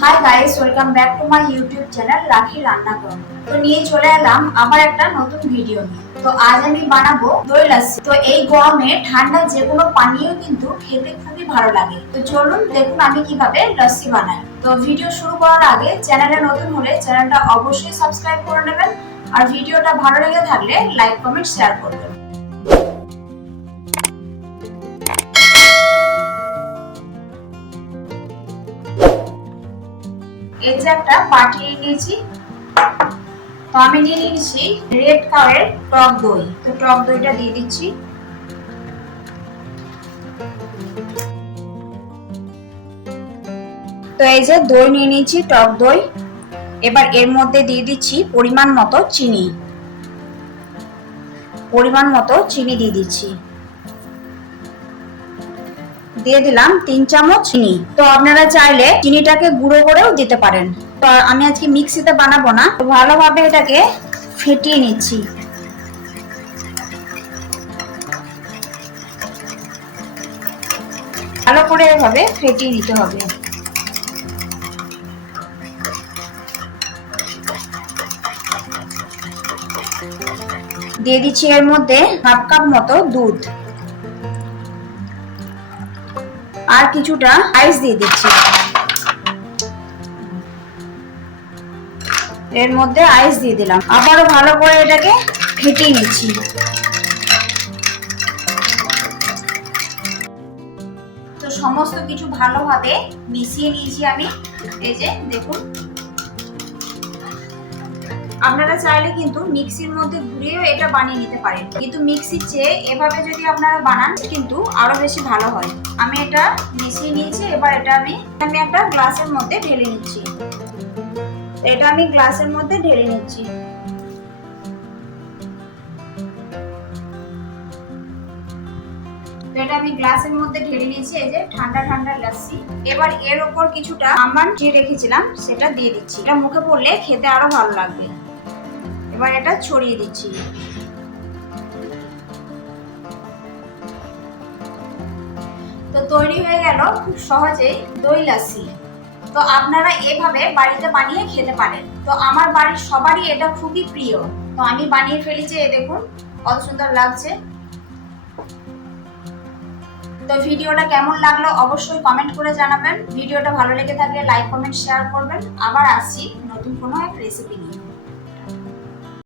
Hi guys welcome back to my YouTube channel Rakhi রান্নাঘর তো নিয়ে চলে এলাম আবার একটা নতুন ভিডিও নিয়ে। তো আজ আমি বানাবো দই লাচ্ছি তো এই গরমে ঠান্ডা যে কোনো পানীয় কিন্তু খেতে খুবই ভালো লাগে। তো চলুন দেখুন আমি কীভাবে লাচ্ছি বানাই। তো ভিডিও শুরু করার আগে চ্যানেলে নতুন হলে চ্যানেলটা অবশ্যই সাবস্ক্রাইব করে নেবেন। আর ভিডিওটা ভালো লেগে থাকলে লাইক কমেন্ট শেয়ার করবেন। এই যে একটা নিয়েছি তো আমি নিয়ে নিয়েছি রেড কালারের টক দই। তো টক দইটা দিয়ে দিচ্ছি। তো এই যে দই নিয়ে নিয়েছি, টক দই। এবার এর মধ্যে দিয়ে দিচ্ছি পরিমাণ মতো চিনি। পরিমাণ মতো চিনি দিয়ে দিচ্ছি। দিয়ে দিলাম তিন চামচ চিনি। তো আপনারা চাইলে চিনিটাকে গুঁড়ো করেও দিতে পারেন। তো আমি আজকে মিক্সিতে বানাবো না। ভালোভাবে এটাকে ফেটিয়ে নিচ্ছি। ভালো করে এভাবে ফেটিয়ে নিতে হবে। দিয়ে দিচ্ছি এর মধ্যে হাফ কাপ মতো দুধ। আর কিছুটা আইস দিয়ে দিচ্ছি। এর মধ্যে আইস দিয়ে দিলাম। আবারও ভালো করে এটাকে ফেটিয়ে নিচ্ছি। তো সমস্ত কিছু ভালোভাবে মিশিয়ে নিয়েছি আমি। এই যে দেখুন আপনারা চাইলে কিন্তু মিক্সির মধ্যে ঘুরিয়েও এটা বানিয়ে নিতে পারেন। কিন্তু মিক্সির চেয়ে এভাবে যদি আপনারা বানান, কিন্তু আরও বেশি ভালো হয়। আমি এটা মিশিয়ে নিয়েছি, এবার এটা আমি আমি একটা গ্লাসের মধ্যে ঢেলে নিচ্ছি। এটা আমি গ্লাসের মধ্যে ঢেলে নিচ্ছি। তো এটা আমি গ্লাসের মধ্যে ঢেলে নিয়েছি, এই যে ঠান্ডা ঠান্ডা লাচ্ছি এবার এর ওপর কিছুটা আমার যে রেখেছিলাম, সেটা দিয়ে দিচ্ছি। এটা মুখে পড়লে খেতে আরও ভালো লাগবে। এবার এটা ছড়িয়ে দিচ্ছি। তো তৈরি হয়ে গেল খুব সহজেই দই লাসি। তো আপনারা এভাবে বাড়িতে বানিয়ে খেতে পারেন। তো আমার বাড়ির সবারই এটা খুবই প্রিয়। তো আমি বানিয়ে ফেলেছি এ দেখুন, কত সুন্দর লাগছে। তো ভিডিওটা কেমন লাগল অবশ্যই কমেন্ট করে জানাবেন। ভিডিওটা ভালো লেগে থাকলে লাইক কমেন্ট শেয়ার করবেন। আবার আসছি নতুন কোনো এক রেসিপি নিয়ে।